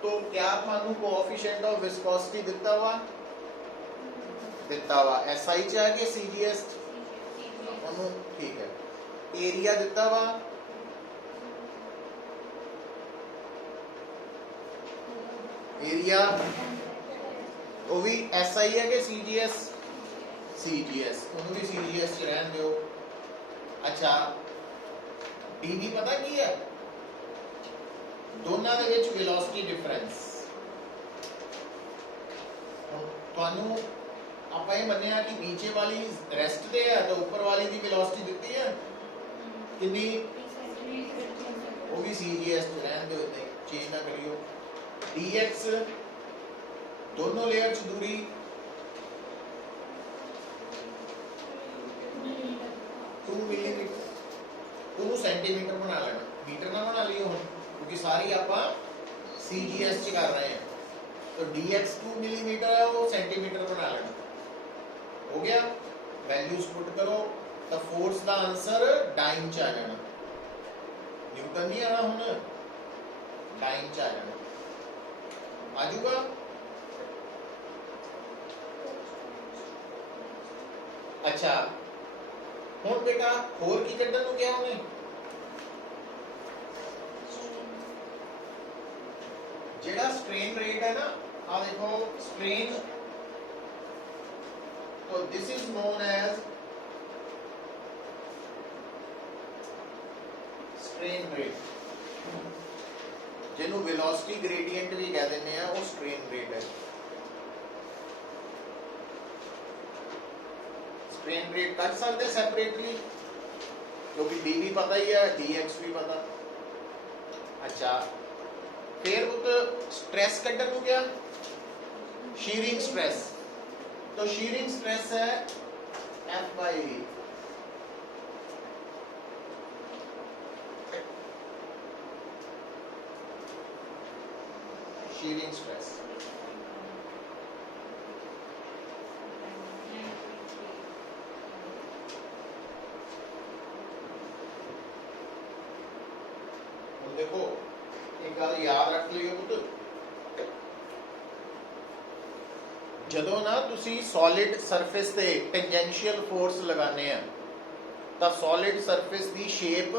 तो क्या ਤੁਹਾਨੂੰ कोएफिशिएंट ऑफ विस्कोसिटी ਦਿੱਤਾ ਵਾ SI ਚ ਹੈ ਕਿ CGS ਉਹਨੂੰ ਠੀਕ ਹੈ। एरिया ਦਿੱਤਾ ਵਾ एरिया ਉਹ ਵੀ SI ਹੈ ਕਿ CGS ਉਹਨੂੰ ਵੀ CGS ਚ ਰਹਿਣ ਦਿਓ। अच्छा dv ਪਤਾ ਕੀ ਹੈ ਦੋਨਾਂ ਦੇ ਵਿੱਚ ਵੈਲੋਸਿਟੀ ਡਿਫਰੈਂਸ। ਤੁਹਾਨੂੰ ਆਪਾਂ ਇਹ ਮੰਨਿਆ ਕਿ ਨੀਚੇ ਵਾਲੀ ਰੈਸਟ ਤੇ ਹੈ ਤੇ ਉੱਪਰ ਵਾਲੀ ਦੀ ਵੈਲੋਸਿਟੀ ਦਿੱਤੀ ਹੈ ਕਿੰਨੀ ਉਹ ਵੀ CGS ਚ ਰਹਿਣ ਦਿਓ ਇਦਾਂ ਚੇਂਜ ਨਾ ਕਰਿਓ। dx दोनों लेयर च दूरी 2 मिलीमीटर ਉਹਨੂੰ ਸੈਂਟੀਮੀਟਰ ਬਣਾ ਲੈਣਾ ਮੀਟਰ ਨਾ ਬਣਾ ਲਈਓ ਹੁਣ ਕਿਉਂਕਿ ਸਾਰੀ ਆਪਾਂ CGS ਚ ਕਰ ਰਹੇ ਹਾਂ। तो dx 2 मिलीमीटर है वो सेंटीमीटर बना लेना हो गया। वैल्यूज पुट करो तो फोर्स का आंसर डाइन च आ जाना न्यूटन नहीं आना हुन डाइन च आ जाना आ जाऊगा। अच्छा हुन बेटा होर की कड्डन नूं क्या होने जेड़ा स्ट्रेन रेट है ना आ देखो स्ट्रेन तो this is known as strain rate जिन्हों वेलोसिटी ग्रेडियंट भी कह देते हैं वो स्ट्रेन रेट है। स्ट्रेन रेट कर सकते सेपरेटली क्योंकि डी भी पता ही है dx भी पता। अच्छा फिर स्ट्रेस कड्डन को क्या शीयरिंग स्ट्रेस तो शीयरिंग स्ट्रेस है F/A शीयरिंग स्ट्रेस। देखो एक गल याद रख लियो पुत जदों ना तुसी सॉलिड सरफेस ते टेंजेंशियल फोर्स लगाने हैं तो सॉलिड सरफेस दी शेप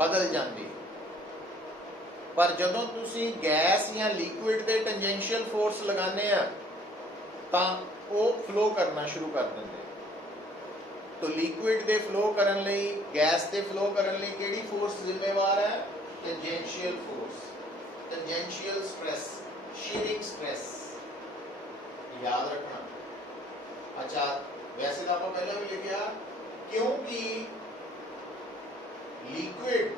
बदल जाती पर जदों तुसी गैस या लिक्विड ते टेंजेंशियल फोर्स लगाने हैं तो वो फ्लो करना शुरू कर देंगे। तो लिक्विड दे फ्लो करन लई गैस दे फ्लो करन लई केड़ी फोर्स जिम्मेवार है tangential force tangential stress shearing stress याद रखना। अच्छा वैसे तो आपको पहले भी लिखा क्योंकि लिक्विड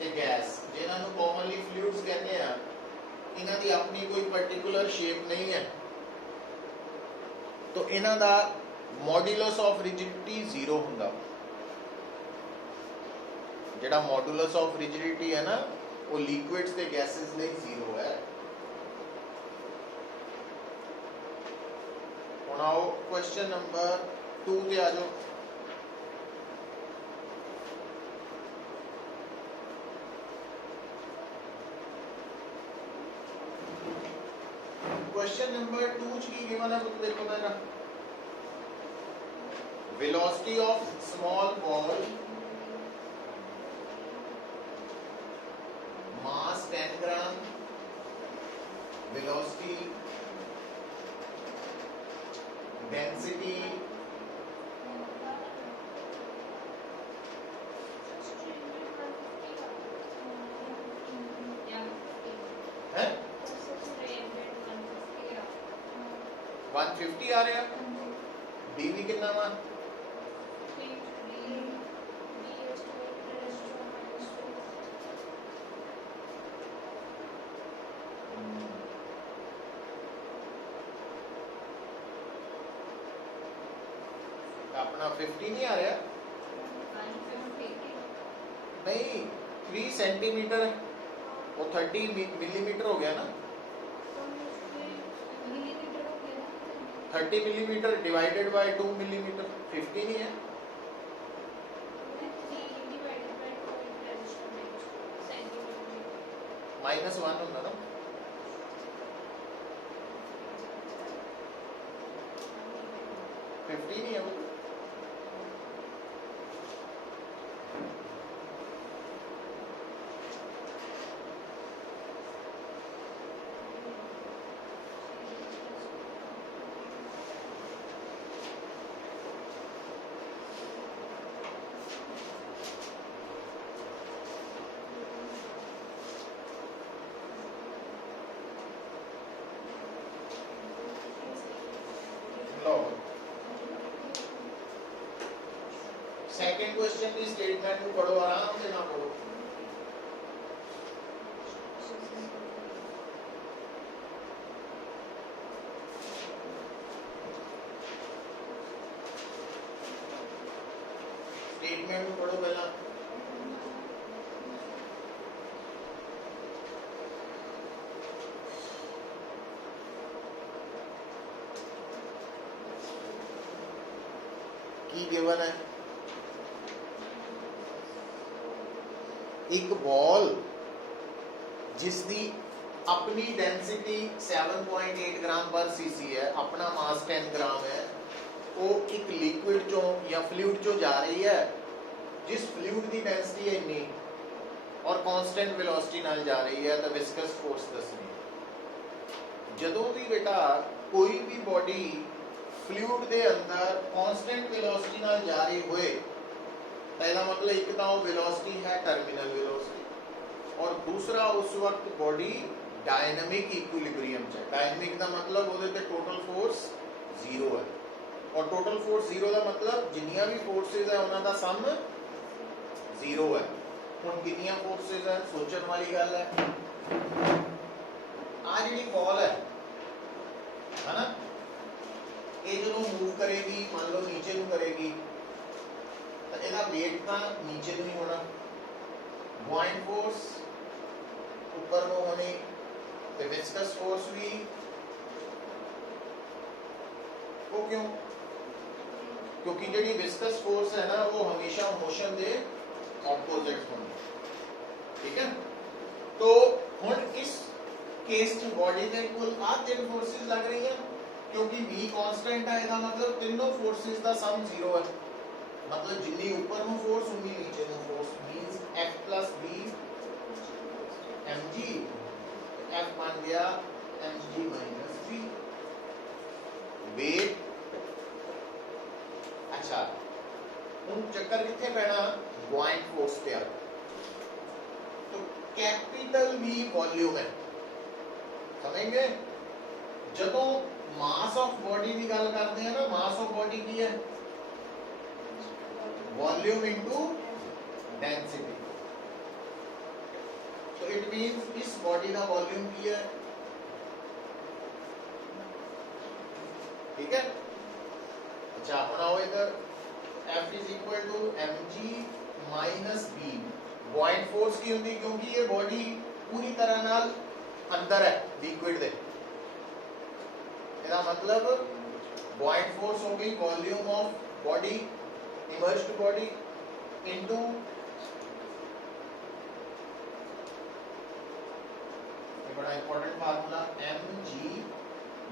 ते गैस जिन्हां नूं कॉमनली फ्लूइड्स कहते हैं इन्हां दी अपनी कोई पर्टिकुलर शेप नहीं है तो इन्हां दा मॉड्यूलस ऑफ रिजिडिटी 0 हुंदा। जेड़ा मॉड्यूलस ऑफ रिजिडिटी है ना वो लिक्विड्स ते गैसेस लिए 0 है। हुण आओ क्वेश्चन नंबर 2 ते आ जाओ। क्वेश्चन नंबर 2 च की गिवन है तुम देखो मेरा velocity of small ball mass 10 gram velocity density है 150 आ रहा dv कितना वा हाँ 50 नहीं आ रहा, नहीं 3 सेंटीमीटर वो 30 मिलीमीटर हो गया ना, 30 मिलीमीटर डिवाइडेड बाय 2 मिलीमीटर 50 नहीं है। -1 होता ना, -50 नहीं है वो। सेकेंड क्वेश्चन की स्टेटमेंट को पढ़ो, आराम से ना पढ़ो। स्टेटमेंट को पढ़ो पहला। की गिवन है एक बॉल जिसकी अपनी डेंसिटी 7.8 ग्राम पर सीसी है, अपना मास 10 ग्राम है, वो एक लिक्विड चो या फ्लूइड चो जा रही है, जिस फ्लूइड की डेंसिटी है इन्नी और कांस्टेंट वेलोसिटी नाल जा रही है, तो विस्कस फोर्स दसनी। जदों भी बेटा कोई भी बॉडी फ्लूइड के अंदर कांस्टेंट वेलोसिटी नाल जा रही होए, पहला मतलब एक तो वेलोसिटी है टर्मिनल वेलोसिटी, और दूसरा उस वक्त बॉडी डायनामिक इक्विलिब्रियम है। डायनामिक का मतलब वो टोटल फोर्स 0 है, और टोटल फोर्स 0 का मतलब जिन्नियां भी फोर्सेस है उन्हों का सम 0 है। हुण कितनियां फोर्सेस है सोचने वाली गल है। आ जी बॉल है ना, ये जो मूव करेगी, मान लो नीचे को करेगी, तो ਇਹਦਾ weight ਤਾਂ नीचे नहीं होना, buoyant force ऊपर ਨੂੰ होनी, ਤੇ viscous force भी। वो क्यों? क्योंकि ਜਿਹੜੀ viscous force है ना वो हमेशा मोशन के ऑपोजिट होनी। ठीक है, तो हुण इस केस च बॉडी ਦੇ कुल आ 3 फोर्सेस लग रही हैं, क्योंकि v कांस्टेंट है, ਇਹਦਾ मतलब तीनों फोर्सेस का सम 0 है। मतलब जिन्नी ऊपर नु फोर्स उन्नी नीचे नु force, means F plus B mg, F बन गया mg minus v वेट। अच्छा हुन चक्कर किथे पैना, buoyant फोर्स पे आ। तो कैपिटल V वॉल्यूम है, समझेंगे? जदों मास ऑफ बॉडी की गल करते हैं ना, मास ऑफ बॉडी की है वॉल्यूम इनटू डेंसिटी, तो इट मींस इस बॉडी का वॉल्यूम की है। ठीक है, अच्छा हम आओ इधर F is equal to mg minus b। buoyant force की होंगी क्योंकि ये बॉडी पूरी तरह नाल अंदर है लिक्विड दे, इसका मतलब buoyant फोर्स हो गई volume of body, immersed body into ये बड़ा important formula, mg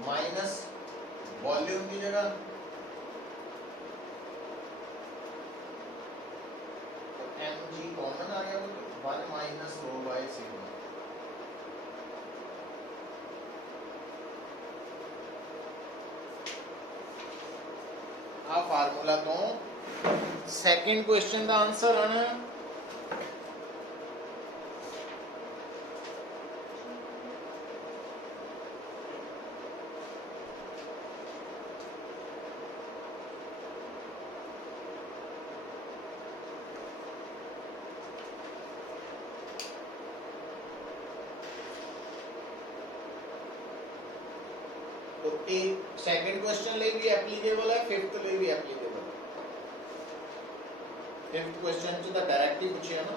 minus volume की जगह तो mg कॉमन आ गया, 1 माइनस रो बाय सिग्मा। आ फार्मूला तो सेकंड क्वेश्चन का आंसर आना है। तो सेकंड क्वेश्चन लिए भी एप्लीकेबल है, फिफ्थ लिए भी एप्लीकेबल है। फिफ्थ क्वेश्चन च तो डायरेक्ट ही पूछे ना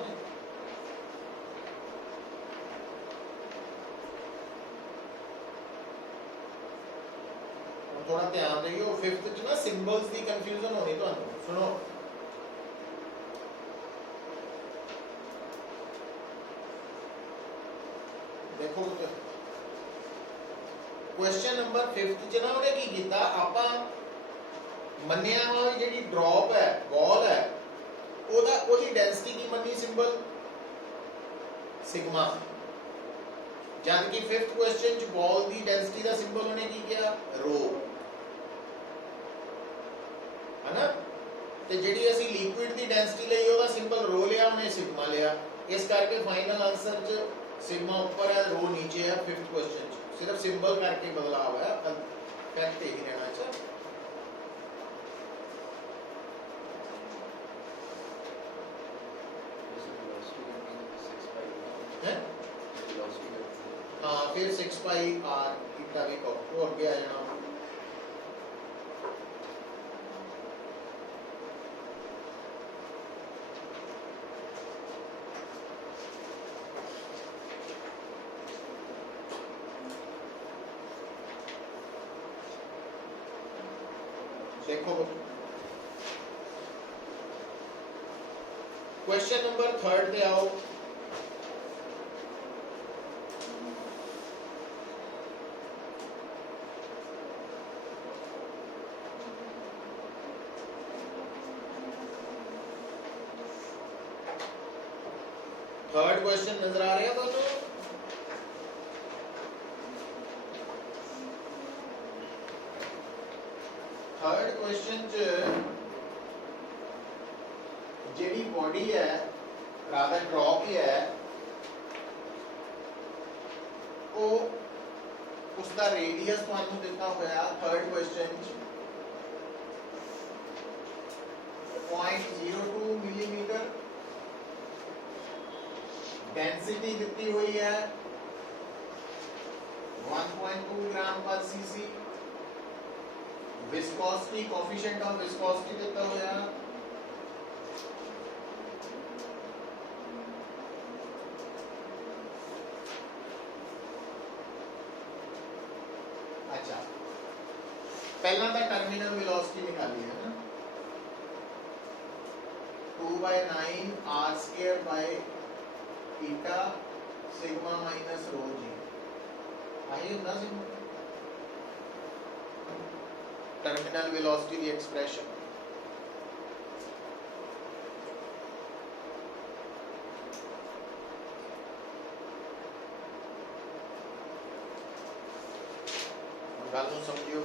थोड़ा ध्यान रहियो फिफ्थ च ना सिंबल्स की कंफ्यूजन होनी तो सुनो देखो क्वेश्चन नंबर फिफ्थ च ना उन्हें की कीता आपा मन्निया वा जिहड़ी ड्रॉप है बॉल है ओदा ओदी डेंसिटी की मन्नी सिंबल सिग्मा जद कि फिफ्थ क्वेश्चन च बॉल की डेंसिटी का सिंबल उन्हें की किया रो है ना ते जिहड़ी असी लिक्विड की डेंसिटी लई ओदा सिंबल रो लिया उन्हें सिग्मा लिया इस करके फाइनल आंसर च सिग्मा ऊपर है रो नीचे है फिफ्थ क्वेश्चन च सिर्फ सिंबल करके बदलाव है फैक्ट यही रहना चाहिए हाँ फिर 6 पाई आर थीटा भी को और गया जाना देखो क्वेश्चन नंबर थर्ड पे आओ थर्ड क्वेश्चन नजर आ रहे हैं दोनों थर्ड क्वेश्चन जेडी बॉडी है रादर ड्रॉप ही है वो उसका रेडियस ਤੁਹਾਨੂੰ ਦਿੱਤਾ ਹੋਇਆ थर्ड क्वेश्चन 0.02 मिलीमीटर डेंसिटी दिती हुई है 1.2 ग्राम पर CC viscosity coefficient of viscosity दिता हुआ अच्छा पहला तो टर्मिनल वेलोसिटी निकाली है ना 2/9 r² by theta sigma minus rho g आई ਹੁੰਦਾ ਸੀ टर्मिनल वेलोसिटी दी एक्सप्रेशन गल ਨੂੰ समझियो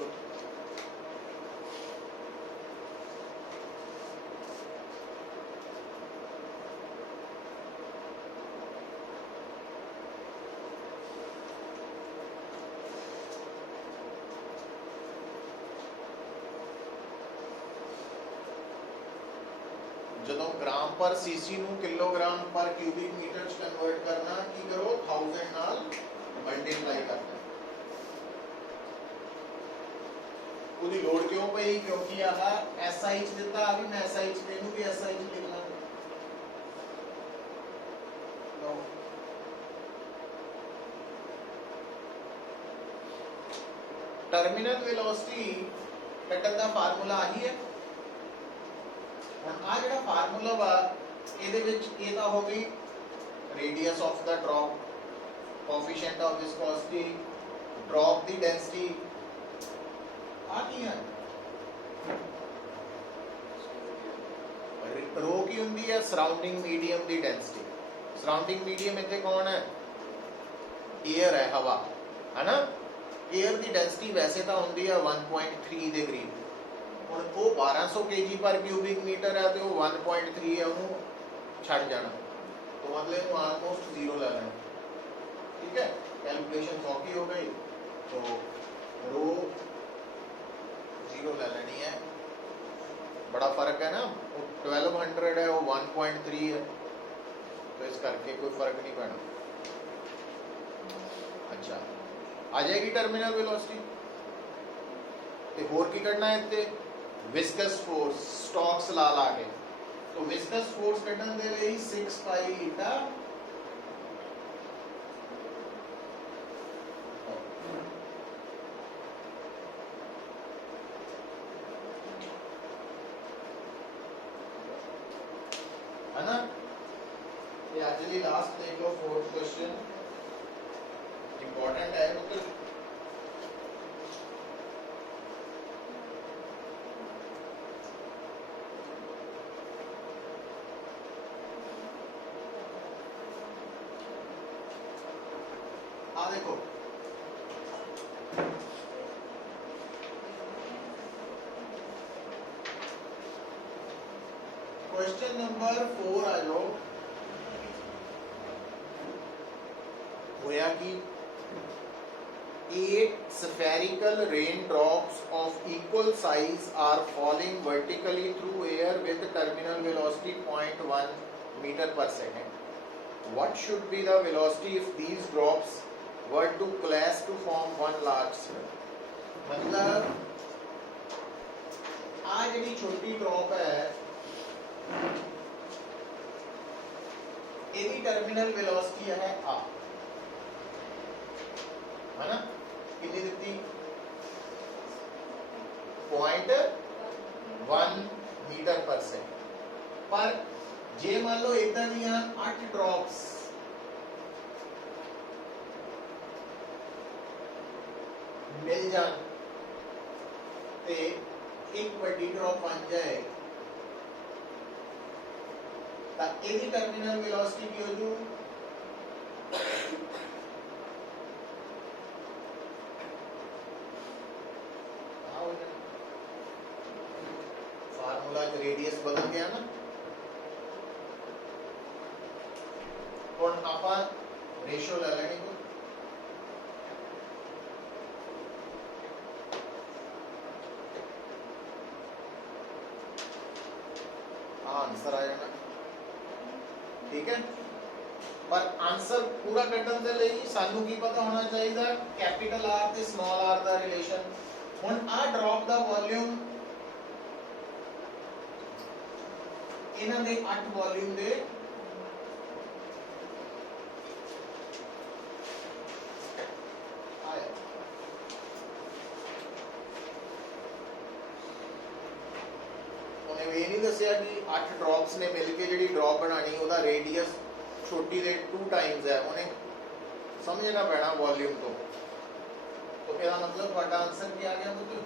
ਜਦੋਂ ग्राम पर सीसी ਨੂੰ किलोग्राम पर क्यूबिक मीटर च कन्वर्ट करना की करो 1000 ਨਾਲ मल्टीप्लाई करना ਉਹਦੀ ਲੋੜ ਕਿਉਂ ਪਈ ਕਿਉਂਕਿ ਆਹ SI ਚ ਦਿੱਤਾ ਆ ਵੀ ਮੈਂ SI ਚ ਇਹਨੂੰ ਵੀ SI ਚ ਲਿਖ ਲਾਂਗਾ तो टर्मिनल वेलोसिटी ਕੱਢਣ ਦਾ ਫਾਰਮੂਲਾ ਆਹੀ ਹੈ ਹੁਣ ਆ ਜਿਹੜਾ ਫਾਰਮੂਲਾ ਵਾ ਇਹਦੇ ਵਿੱਚ ਇਹ ਤਾਂ ਹੋ ਗਈ radius of the drop coefficient of viscosity drop दी डेंसिटी आ की है रो की ਹੁੰਦੀ ਹੈ सराउंडिंग मीडियम दी डेंसिटी सराउंडिंग मीडियम ਇੱਥੇ ਕੌਣ ਹੈ एयर है हवा है ना एयर दी डेंसिटी वैसे तो ਹੁੰਦੀ ਹੈ 1.3 ਦੇ ਕਰੀਬ ਹੁਣ ਉਹ 1200 kg पर क्यूबिक मीटर है तो 1.3 है ਉਹਨੂੰ ਛੱਡ ਜਾਣਾ तो मतलब ऑलमोस्ट जीरो ले लेना ठीक है कैलकुलेशन 100 की हो गई तो रो जीरो ले लेनी है बड़ा फर्क है ना 1200 है वो 1.3 है तो इस करके कोई फर्क नहीं पड़ना अच्छा आ जाएगी टर्मिनल वेलोसिटी ते होर की करना है इत्ते विस्कस फोर्स स्टोक्स ला ला के तो विस्कस फोर्स कटन दे लिए 6 पाई ईटा है ना। ये एक्चुअली लास्ट देख लो, फोर्थ क्वेश्चन इंपॉर्टेंट है मतलब देखो क्वेश्चन नंबर 4 आ जाओ। होया कि 8 spherical raindrops of equal size are falling vertically through air with terminal velocity 0.1 meter per second. What should be the velocity if these drops were to clash to form one large sphere? मतलब आ जी छोटी drop है, यदि terminal velocity है आ, है ना, कितनी दिखती 0.1 metre पर सेकंड। पर जे मान लो इतना दिया 8 ड्रॉप्स मिल जान ते एक बड़ी ड्रॉप बन जाए ताकि यदि टर्मिनल वेलोसिटी की हो जो फार्मूला रेडियस बदल गया ना। और आप रेशियो ले लेंगे को आंसर आ जाना, ठीक है। पर आंसर पूरा कटन दे ਲਈ ਸਾਨੂੰ ਕੀ ਪਤਾ ਹੋਣਾ ਚਾਹੀਦਾ ਕੈਪੀਟਲ ਆਰ ਤੇ ਸਮਾਲ ਆਰ ਦਾ ਰਿਲੇਸ਼ਨ। ਹੁਣ ਆ ਡ੍ਰੌਪ ਦਾ ਵੋਲਿਊਮ ਇਹਨਾਂ ਦੇ 8 ਵੋਲਿਊਮ ਦੇ ਆਇਆ। ਉਹਨੇ ਇਹ ਨਹੀਂ ਦੱਸਿਆ ਕਿ 8 ਡ੍ਰੌਪਸ ਨੇ ਮਿਲ ਕੇ ਜਿਹੜੀ ਡ੍ਰੌਪ ਬਣਾਣੀ ਉਹਦਾ ਰੇਡੀਅਸ छोटी दे 2 टाइम्स है, उन्हें समझना पैना वॉल्यूम को। तो मेरा मतलब बड़ा आंसर क्या आ गया मतलब,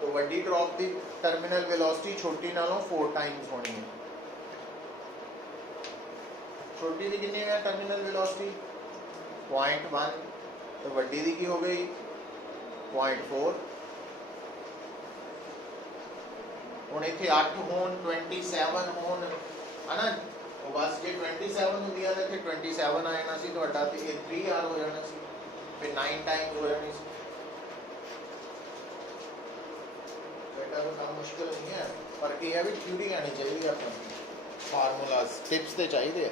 तो बड़ी ड्रॉप की टर्मिनल वेलोसिटी छोटी नालों 4 टाइम्स होनी है। छोटी दी कितनी है टर्मिनल वेलोसिटी 0.1, तो बड़ी दी की हो गई 0.4। ਹੁਣ ਇੱਥੇ 8 ਹੋਣ 27 ਹੋਣ ਹੈ ਨਾ, ਉਹ ਬਸ ਜੇ 27 ਹੁੰਦੀਆਂ ਤਾਂ ਇੱਥੇ 27 ਆ ਜਾਣਾ ਸੀ ਤੁਹਾਡਾ, ਤੇ ਇਹ 3r ਹੋ ਜਾਣਾ ਸੀ, ਫਿਰ 9 ਟਾਈਮਸ ਹੋ ਜਾਣੀ ਸੀ। ਬੇਟਾ ਤਾਂ ਕੰਮ ਮੁਸ਼ਕਿਲ ਨਹੀਂ ਹੈ, ਪਰ ਇਹ ਹੈ ਵੀ ਥਿਊਰੀ ਆਣੀ ਚਾਹੀਦੀ ਹੈ, ਆਪਣੀ ਫਾਰਮੂਲਾਸ ਟਿਪਸ ਤੇ ਚਾਹੀਦੇ ਆ।